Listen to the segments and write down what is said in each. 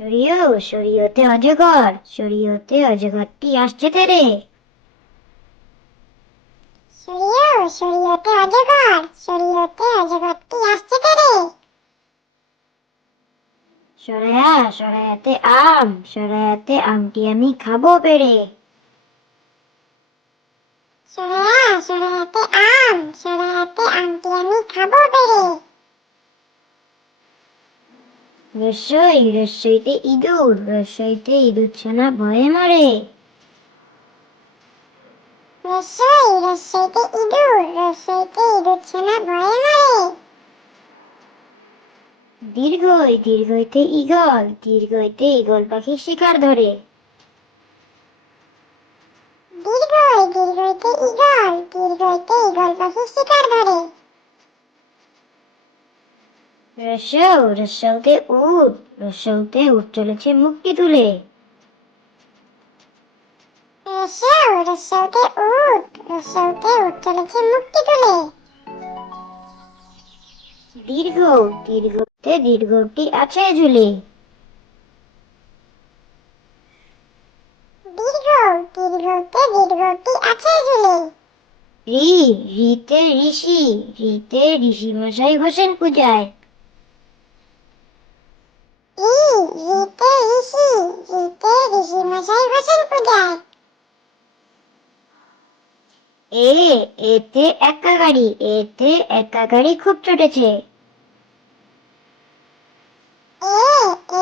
শরীয়তে অজগর, শরীয়তে অজগরটি আসছে তেরে। শরীয়তে অজগর, শরীয়তে অজগরটি আসছে তেরে। সরায়াতে আম, সরায়াতে আমটি আমি খাবো পেরে। সরায়াতে আম, সরায়াতে আমটি আমি খাবো পেরে। রসইতে ইঁদুর, রসইতে ইঁদুর ছানা ভয়ে মরে। রসইতে ইঁদুর, রসইতে ইঁদুর ছানা ভয়ে মরে। দীর্ঘইতে ঈগল, দীর্ঘইতে ঈগল পাখি শিকার ধরে। দীর্ঘইতে ঈগল, দীর্ঘইতে ঈগল পাখি শিকার ধরে। রসৌতে উট, রসৌতে উট চলেছে মুক্তি তুলে। রসৌতে উট, রসৌতে উট চলেছে মুক্তি তুলে। দীর্ঘতে দীর্ঘটি আছে ঝুলে। দীর্ঘতে দীর্ঘটি আছে ঝুলে। রিতে ঋষি, রিতে ঋষি মশাই বসেন পূজায়। রিতে ঋষি, রিতে ঋষি মশাই বসেন পূজায়। এতে একা গাড়ি, এতে একা গাড়ি খুব চটেছে।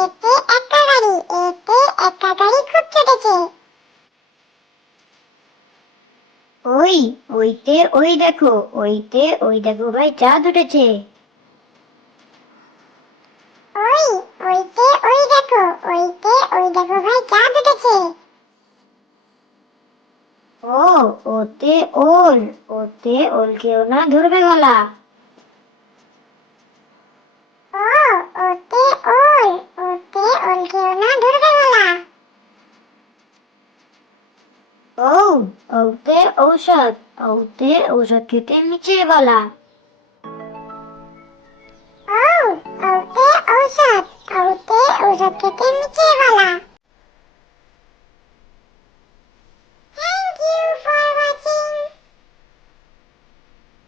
এতে একা গাড়ি, এতে একা গাড়ি খুব চটেছে। ওইতে ওই দেখো ভাই চাঁদ উঠেছে। ওইতে ওই দেখো, ওইতে ওই দেখো ভাই চাঁদ উঠেছে। ওতে ওল, ওতে ওল কেউ না ধরবে গলা। ওতে ওল, ওতে ওল কেউ না ধরবে গলা। ওতে ঔষধ, ওতে ঔষধ খেতে মিছে বলা। ওতে ঔষধ, ওতে ঔষধ খেতে মিছে বলা।